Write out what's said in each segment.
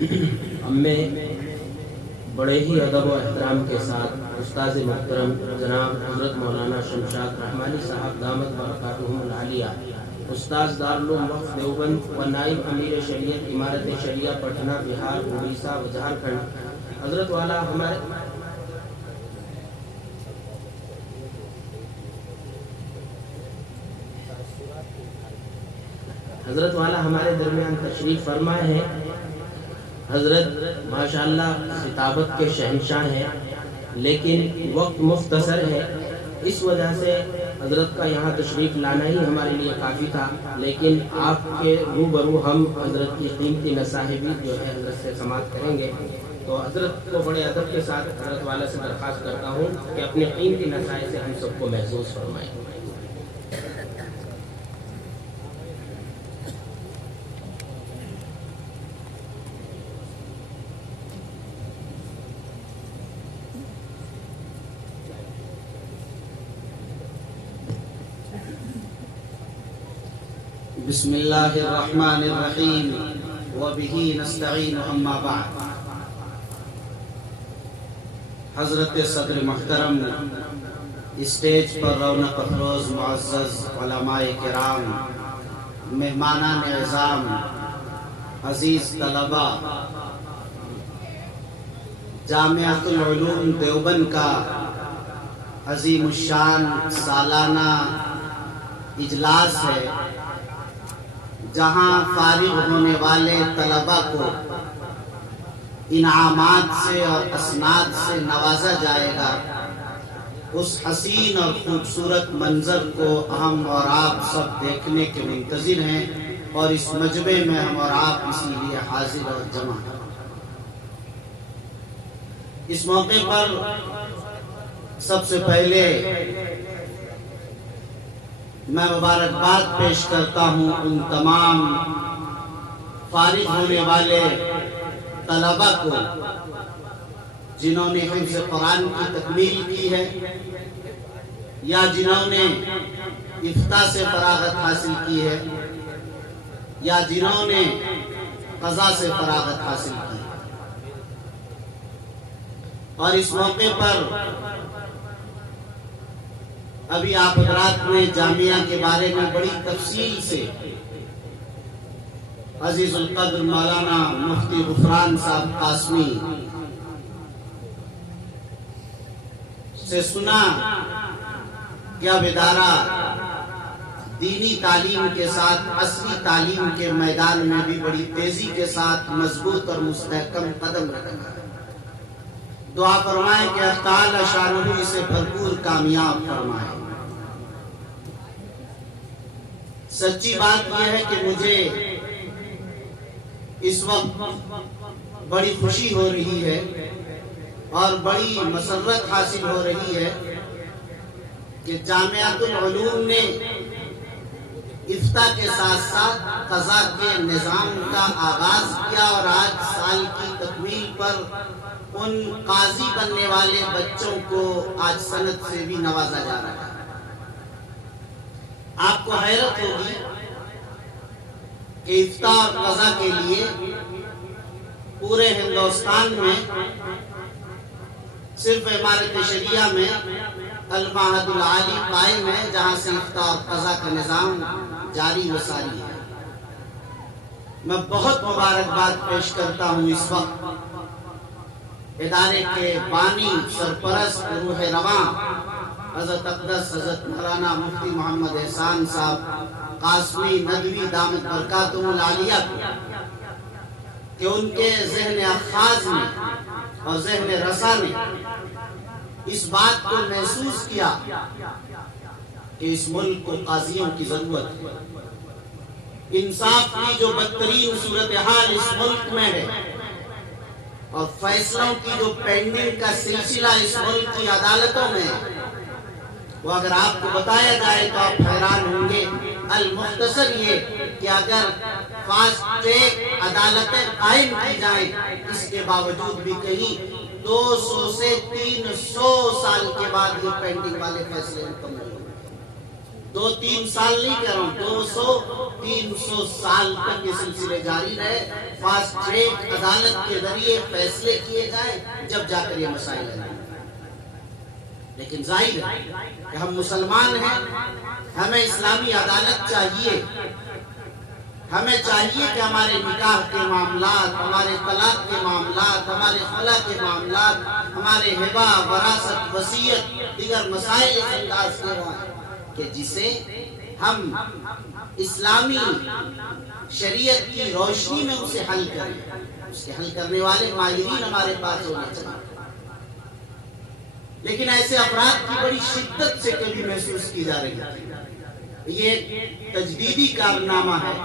اب میں بڑے ہی ادب و احترام کے ساتھ استاذ محترم جناب حضرت مولانا شمشاد رحمانی صاحب دامت برکاتہم العالیہ، استاذ دارالعلوم وقف دیوبند و نائب امیر شریعت امارت شریعہ پٹنہ بہار اڑیسہ و جھارکھنڈ، حضرت والا ہمارے درمیان تشریف فرمائے ہیں۔ حضرت ماشاءاللہ خطابت کے شہنشاہ ہیں، لیکن وقت مختصر ہے، اس وجہ سے حضرت کا یہاں تشریف لانا ہی ہمارے لیے کافی تھا، لیکن آپ کے روبرو ہم حضرت کی قیمتی نصائح جو ہے حضرت سے سماعت کریں گے۔ تو حضرت کو بڑے ادب کے ساتھ حضرت والا سے درخواست کرتا ہوں کہ اپنے قیمتی نصائح سے ہم سب کو محظوظ فرمائیں۔ بسم اللہ الرحمن الرحیم وبہ نستعین اما بعد۔ حضرت صدر محترم، اسٹیج پر رونق افروز معزز علماء کرام، مہمانان اعظام، عزیز طلبہ، جامعۃ العلوم دیوبند کا عظیم الشان سالانہ اجلاس ہے، جہاں فارغ ہونے والے طلباء کو انعامات سے اور اسناد سے نوازا جائے گا۔ اس حسین اور خوبصورت منظر کو ہم اور آپ سب دیکھنے کے منتظر ہیں، اور اس مجمع میں ہم اور آپ اسی لیے حاضر اور جمع ہیں۔ اس موقع پر سب سے پہلے میں مبارکباد پیش کرتا ہوں ان تمام فارغ ہونے والے طلباء کو جنہوں نے حفظ قرآن کی تکمیل کی ہے، یا جنہوں نے افتاء سے فراغت حاصل کی ہے، یا جنہوں نے قضاء سے فراغت حاصل کی ہے۔ اور اس موقع پر ابھی آپ حضرات نے جامعہ کے بارے میں بڑی تفصیل سے عزیز القدر مولانا مفتی غفران صاحب قاسمی سے سنا کہ اب ادارہ دینی تعلیم کے ساتھ عصری تعلیم کے میدان میں بھی بڑی تیزی کے ساتھ مضبوط اور مستحکم قدم رکھ رہا ہے۔ دعا فرمائیں کہ اللہ تعالی شانہ اسے بھرپور کامیاب فرمائے۔ سچی بات یہ ہے کہ مجھے اس وقت بڑی خوشی ہو رہی ہے اور بڑی مسرت حاصل ہو رہی ہے کہ جامعۃ العلوم نے افتاء کے ساتھ ساتھ قضاء کے نظام کا آغاز کیا، اور آج سال کی تکمیل پر ان قاضی بننے والے بچوں کو آج سند سے بھی نوازا جا رہا ہے۔ آپ کو حیرت ہوگی کہ افتاء اور قضاء کے لیے پورے ہندوستان میں صرف امارت شریعہ میں المعہد العالی قائم ہے، جہاں سے افتاء اور قضاء کا نظام جاری و ساری ہے۔ میں بہت مبارکباد پیش کرتا ہوں اس وقت ادارے کے بانی سرپرست روح رواں حضرت اقدس حضرت مولانا مفتی محمد احسان صاحب قاسمی ندوی دامت برکاتہم العالیہ کہ ان کے ذہن اخاذ میں اور ذہن رسا نے اس بات کو محسوس کیا کہ اس ملک کو قاضیوں کی ضرورت ہے۔ انصاف کی جو بدترین صورتحال اس ملک میں ہے اور فیصلوں کی جو پینڈنگ کا سلسلہ اس ملک کی عدالتوں میں ہے، وہ اگر آپ کو بتایا جائے تو آپ حیران ہوں گے۔ المختصر یہ کہ اگر فاسٹ ٹریک عدالتیں قائم کی جائیں، اس کے باوجود بھی کہیں 200 سے 300 سال کے بعد یہ پینڈنگ والے فیصلے مکمل ہوں گے۔ 2-3 سال نہیں کہہ رہا ہوں، 200-300 سال تک یہ سلسلے جاری رہے، فاسٹ ٹریک عدالت کے ذریعے فیصلے کیے جائیں، جب جا کر یہ مسائل ہیں۔ لیکن ظاہر ہے کہ ہم مسلمان ہیں، ہمیں اسلامی عدالت چاہیے، ہمیں چاہیے کہ ہمارے نکاح کے معاملات، ہمارے طلاق کے معاملات، ہمارے خلا کے معاملات، ہمارے ہبہ، وراثت، وصیت، دیگر مسائل اس انداز کے ہوں کہ جسے ہم اسلامی شریعت کی روشنی میں اسے حل کریں، اس کے حل کرنے والے ماہرین ہمارے پاس ہونا چاہیے۔ لیکن ایسے افراد کی بڑی شدت سے کبھی محسوس کی جا رہی ہے۔ یہ ایک تجدیدی کارنامہ ہے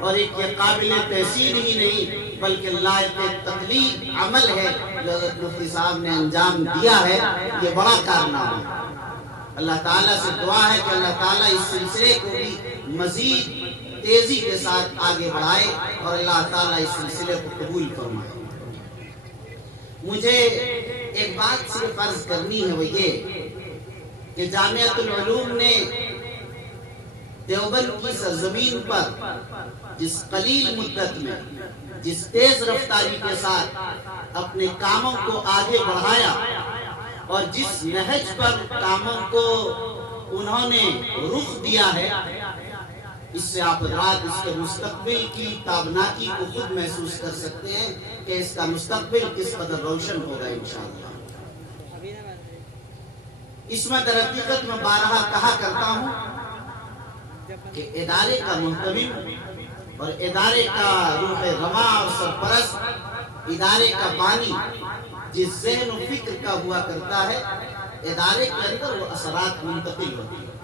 اور ایک یہ قابل تحسین ہی نہیں بلکہ لائق تقلید عمل ہے جو حضرت مفتی صاحب نے انجام دیا ہے۔ یہ بڑا کارنامہ ہے۔ اللہ تعالیٰ سے دعا ہے کہ اللہ تعالیٰ اس سلسلے کو بھی مزید تیزی کے ساتھ آگے بڑھائے اور اللہ تعالیٰ اس سلسلے کو قبول فرمائے۔ مجھے ایک بات صرف عرض کرنی ہے، وہ یہ کہ جامعۃ العلوم نے دیوبند کی سرزمین پر جس قلیل مدت میں جس تیز رفتاری کے ساتھ اپنے کاموں کو آگے بڑھایا اور جس نہج پر کاموں کو انہوں نے رخ دیا ہے، اس سے آپ حضرات اس کے مستقبل کی تابناکی کو خود محسوس کر سکتے ہیں کہ اس کا مستقبل کس قدر روشن ہوگا انشاءاللہ۔ اس میں در حقیقت میں بارہا کہا کرتا ہوں کہ ادارے کا محتمم اور ادارے کا روح رواں اور سرپرست، ادارے کا بانی جس ذہن و فکر کا ہوا کرتا ہے، ادارے کے اندر وہ اثرات منتقل ہوتی ہیں۔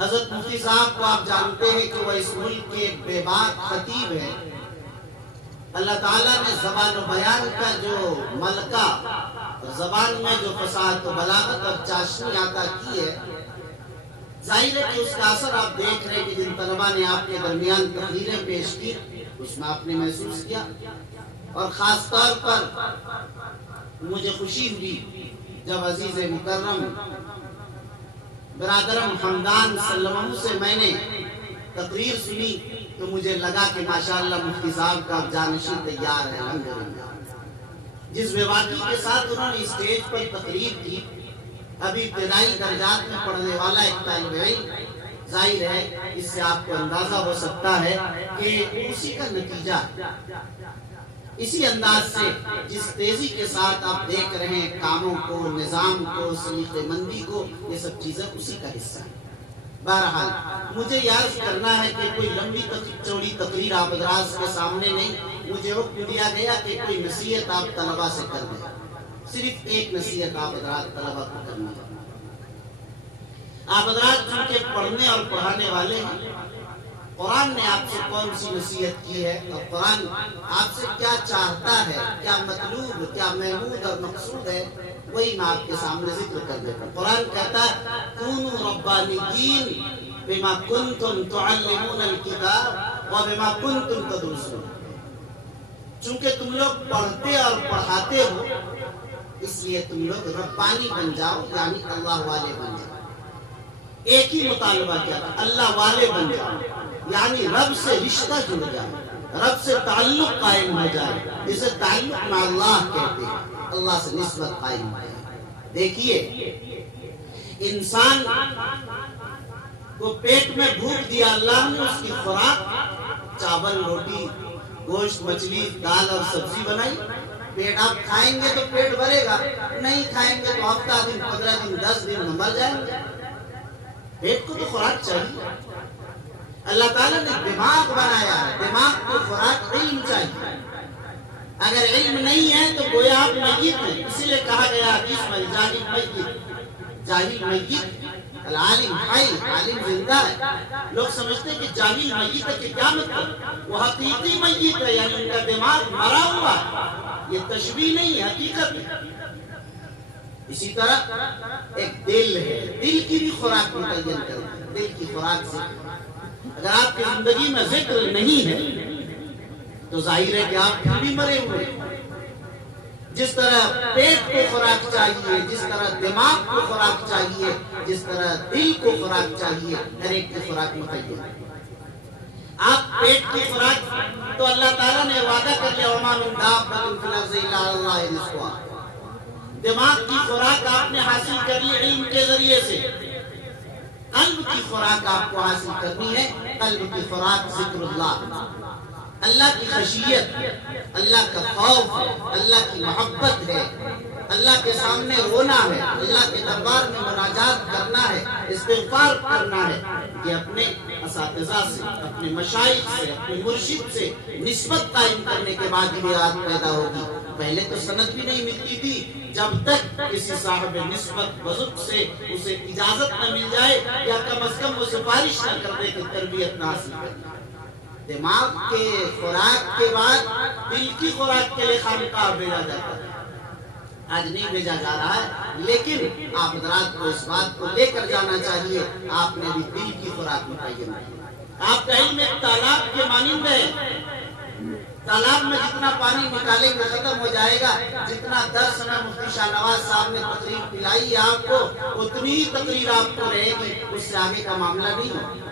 حضرت مفتی صاحب کو آپ جانتے ہیں کہ وہ اس ملک کے بے باک خطیب ہیں۔ اللہ تعالیٰ نے زبان و بیان کا جو ملکہ، زبان میں جو فصاحت و بلاغت اور چاشنی عطا کی ہے، ظاہر ہے کہ اس کا اثر آپ دیکھ رہے ہیں کہ جن طلباء نے آپ کے درمیان تقریریں پیش کی اس میں آپ نے محسوس کیا۔ اور خاص طور پر مجھے خوشی ہوئی جب عزیز مکرم برادرم حمدان سلمہ سے میں نے تقریر سنی تو مجھے لگا کہ ماشاءاللہ مفتی صاحب کا جانشین تیار ہے الحمدللہ۔ جس بے باکی کے ساتھ انہوں نے اسٹیج پر تقریر کی، ابھی ابتدائی درجات میں پڑھنے والا ایک طالب علم، ظاہر ہے اس سے آپ کو اندازہ ہو سکتا ہے کہ اسی کا نتیجہ اسی انداز سے جس تیزی کے ساتھ آپ دیکھ رہے ہیں کاموں کو، نظام کو، سلیقہ مندی کو، یہ سب چیزیں اسی کا حصہ ہیں۔ بہرحال مجھے یاد کرنا ہے کہ کوئی لمبی چوڑی تقریر آپ حضرات کے سامنے نہیں، مجھے حکم دیا گیا کہ کوئی نصیحت آپ طلباء سے کر دیں، صرف ایک نصیحت آپ حضرات طلباء کو کرنا ہے۔ آپ حضرات چونکہ پڑھنے اور پڑھانے والے ہیں، قرآن نے آپ سے کون سی نصیحت کی ہے اور قرآن آپ سے کیا چاہتا ہے، کیا مطلوب، کیا محمود اور مقصود ہے، وہی میں آپ کے سامنے ذکر کر دیتا ہوں۔ قرآن کہتا ہے کونوا ربانیین بما کنتم تعلمون الکتاب وبما کنتم تدرسون، چونکہ تم لوگ پڑھتے اور پڑھاتے ہو اس لیے تم لوگ ربانی بن جاؤ، یعنی اللہ والے بن جاؤ۔ ایک ہی مطالبہ کیا تھا، اللہ والے بن جاؤ، یعنی رب سے رشتہ جڑ جائے، رب سے تعلق قائم ہو جائے، جسے تعلق میں اللہ کہتے ہیں، اللہ سے نسبت قائم ہو جائے۔ دیکھیے انسان کو پیٹ میں بھوک دیا اللہ نے، اس کی خوراک چاول، روٹی، گوشت، مچھلی، دال اور سبزی بنائی۔ پیٹ آپ کھائیں گے تو پیٹ بھرے گا، نہیں کھائیں گے تو ہفتہ دن، 15 دن، 10 دن میں مر جائیں گے۔ پیٹ کو تو خوراک چاہیے۔ اللہ تعالیٰ نے دماغ بنایا ہے، دماغ کو خوراک علم چاہیے۔ اگر علم نہیں ہے تو گویا آپ میت ہیں، اسی لیے کہا گیا حدیث میں جاہل میت، جاہل میت، العالم حی، عالم زندہ ہے۔ لوگ سمجھتے ہیں کہ جاہل میت ہے، کہ کیا مطلب؟ وہ حقیقی میت ہے، یعنی ان کا دماغ مرا ہوا ہے۔ یہ تشبیہ نہیں ہے، حقیقت ہے۔ اسی طرح ایک دل ہے، دل کی بھی خوراک متعین کریں، دل کی خوراک سے اگر آپ کی زندگی میں ذکر نہیں ہے تو ظاہر ہے کہ آپ پھر بھی مرے ہوئے۔ جس طرح پیٹ کو خوراک چاہیے، جس طرح دماغ کو خوراک چاہیے، جس طرح دل کو خوراک چاہیے، ہر ایک کی خوراک متعین ہے۔ آپ پیٹ کی خوراک تو اللہ تعالیٰ نے وعدہ کر لیا وَمَا مِن دَابَّةٍ فِي الْأَرْضِ إِلَّا عَلَى اللَّهِ رِزْقُهَا۔ دماغ کی خوراک آپ نے حاصل کر لی علم کے ذریعے سے۔ قلب کی خوراک آپ کو حاصل کرنی ہے، قلب کی خوراک ذکر اللہ، اللہ کی خشیت، اللہ کا خوف ہے، اللہ کی محبت ہے، اللہ کے سامنے رونا ہے، اللہ کے دربار میں مناجات کرنا ہے، استغفار کرنا ہے۔ یہ اپنے اساتذہ سے، اپنے مشائخ سے، اپنے مرشد سے نسبت قائم کرنے کے بعد یہ یاد پیدا ہوگی۔ پہلے تو سند بھی نہیں ملتی تھی، جب تک کسی صاحب نسبت بزرگ سے اسے اجازت نہ مل جائے یا کم از کم وہ سفارش نہ کر دے کہ تربیت نہ حاصل کرنا۔ دماغ کے خوراک کے بعد دل کی خوراک کے لیے خانقاہ بھیجا جاتا ہے۔ آج نہیں بھیجا جا رہا ہے، لیکن آپ حضرات کو اس بات کو لے کر جانا چاہیے، آپ نے بھی دل کی خوراک متعین کی۔ آپ کا علم ایک تالاب کے مانند ہے، تالاب میں جتنا پانی نکالیں گے ختم ہو جائے گا۔ جتنا درس میں مفتی شاہ نواز صاحب نے تقریر پلائی ہے آپ کو، اتنی ہی تقریر آپ کو رہے گی، اس سے آگے کا معاملہ نہیں ہوگا۔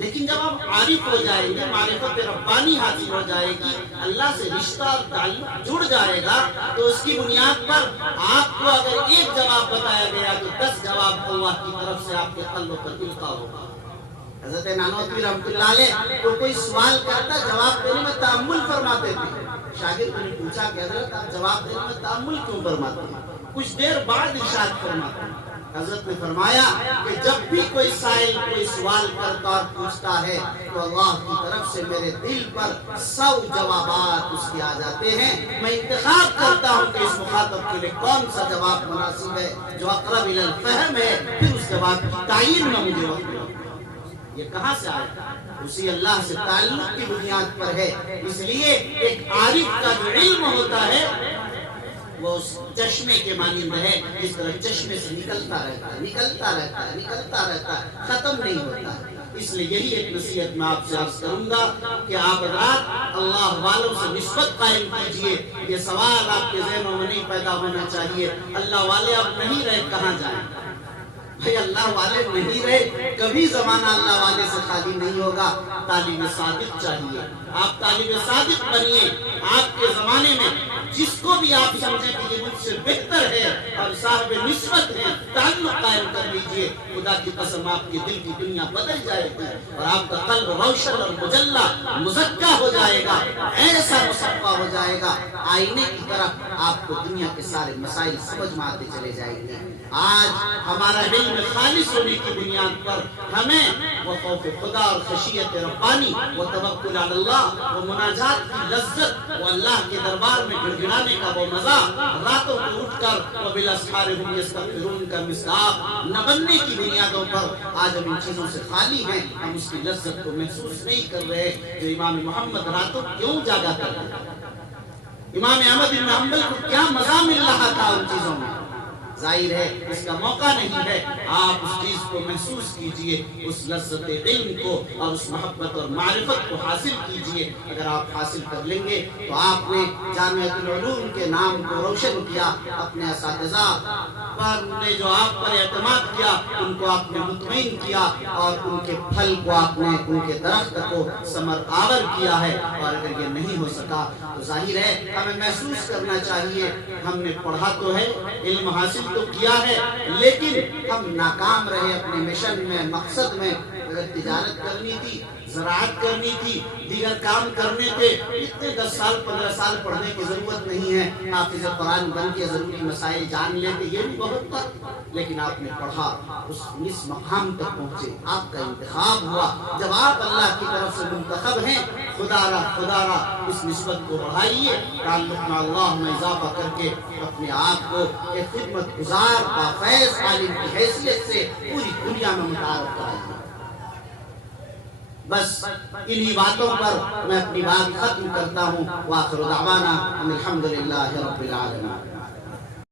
لیکن جب آپ عارف ہو جائیں گے، معرفت ربانی حاصل ہو جائے گی، اللہ سے رشتہ اور تعلق جڑ جائے گا، تو اس کی بنیاد پر آپ کو اگر ایک جواب بتایا گیا تو 10 جواب اللہ کی طرف سے آپ کے قلب پر القا ہوگا۔ حضرت نانوتوی رحمۃ اللہ علیہ تو کوئی سوال کرتا، جواب دینے میں تأمل فرماتے تھے۔ شاگرد نے پوچھا کہ حضرت آپ جواب دینے میں تأمل کیوں فرماتے ہیں؟ کچھ دیر بعد ارشاد فرماتے ہیں۔ حضرت نے فرمایا کہ جب بھی کوئی سائل کوئی سوال کرتا اور پوچھتا ہے تو اللہ کی طرف سے میرے دل پر 100 جوابات اس کے آ جاتے ہیں۔ میں انتخاب کرتا ہوں کہ اس مخاطب کے لیے کون سا جواب مناسب ہے، جو اقرب الی الفہم ہے، پھر اس جواب کی تعیین میں مجھے وقت لگتا ہے۔ یہ کہاں سے آیا؟ اسی اللہ سے تعلق کی بنیاد پر ہے۔ اس لیے ایک عارف کا جو علم ہوتا ہے وہ اس چشمے کے مانند ہے، جس طرح چشمے سے نکلتا رہتا ہے، نکلتا رہتا ہے، نکلتا رہتا ہے، ختم نہیں ہوتا ہے۔ اس لیے یہی ایک نصیحت میں آپ سے عرض کروں گا کہ آپ حضرات اللہ والوں سے نسبت قائم کیجئے۔ یہ سوال آپ کے ذہنوں میں نہیں پیدا ہونا چاہیے، اللہ والے اب نہیں رہے کہاں جائیں؟ بھائی اللہ والے نہیں رہے، کبھی زمانہ اللہ والے سے خالی نہیں ہوگا۔ طالب صادق چاہیے، آپ طالب صادق بنیے۔ آپ کے زمانے میں جس کو بھی آپ سمجھیں کہ یہ مجھ سے بہتر ہے اور صاحب نسبت ہے، تعلق قائم کر لیجئے۔ خدا کی قسم آپ کی دل کی دنیا بدل جائے گی اور آپ کا قلب روشن اور مجلہ مزکہ ہو جائے گا، ایسا مصفا ہو جائے گا، آئینے کی طرف آپ کو دنیا کے سارے مسائل سمجھ میں آتے چلے جائیں گے۔ آج ہمارا علم خالص ہونے کی بنیاد پر ہمیں وہ خوف خدا اور خشیت ربانی، وہ توکل علی اللہ، وہ مناجات کی لذت، وہ اللہ کے دربار میں گڑگڑانے کا وہ مزہ، راتوں کو اٹھ کر وبالاسحار هم یستغفرون کا مصداق نہ بننے کی بنیادوں پر آج ہم ان چیزوں سے خالی ہیں، ہم اس کی لذت کو محسوس نہیں کر رہے۔ جو امام محمد راتوں کیوں جاگا کرتے تھے، امام احمد بن حنبل کو کیا مزہ مل رہا تھا ان چیزوں میں، ظاہر ہے اس کا موقع نہیں ہے۔ آپ اس چیز کو محسوس کیجئے، اس لذت علم کو اور اس محبت اور معرفت کو حاصل کیجئے۔ اگر آپ حاصل کر لیں گے تو آپ نے جامعۃ العلوم کے نام کو روشن کیا، اپنے اساتذہ پر نے جو آپ پر اعتماد کیا ان کو آپ نے مطمئن کیا، اور ان کے پھل کو آپ نے، ان کے درخت کو ثمر آور کیا ہے۔ اور اگر یہ نہیں ہو سکا تو ظاہر ہے ہمیں محسوس کرنا چاہیے، ہم نے پڑھا تو ہے، علم حاصل تو کیا ہے، لیکن ہم ناکام رہے اپنے مشن میں، مقصد میں۔ اگر تجارت کرنی تھی، زراعت کرنی تھی، دیگر کام کرنے تھے، اتنے 10 سال 15 سال پڑھنے کی ضرورت نہیں ہے۔ حافظ قرآن بن کے ضروری مسائل جان لیتے، یہ بھی بہت تھا، لیکن آپ نے پڑھا، اس مقام تک پہنچے، آپ کا انتخاب ہوا۔ جب آپ اللہ کی طرف سے منتخب ہیں، خدا را اس نسبت کو بڑھائیے، تعلق میں اللہ میں اضافہ کر کے اپنے آپ کو ایک خدمت گزار بافیض عالم کی حیثیت سے پوری دنیا میں متعارف کرائیے۔ بس انہی باتوں پر میں اپنی بات ختم کرتا ہوں۔ وآخر دعوانا ان الحمدللہ رب العالمین۔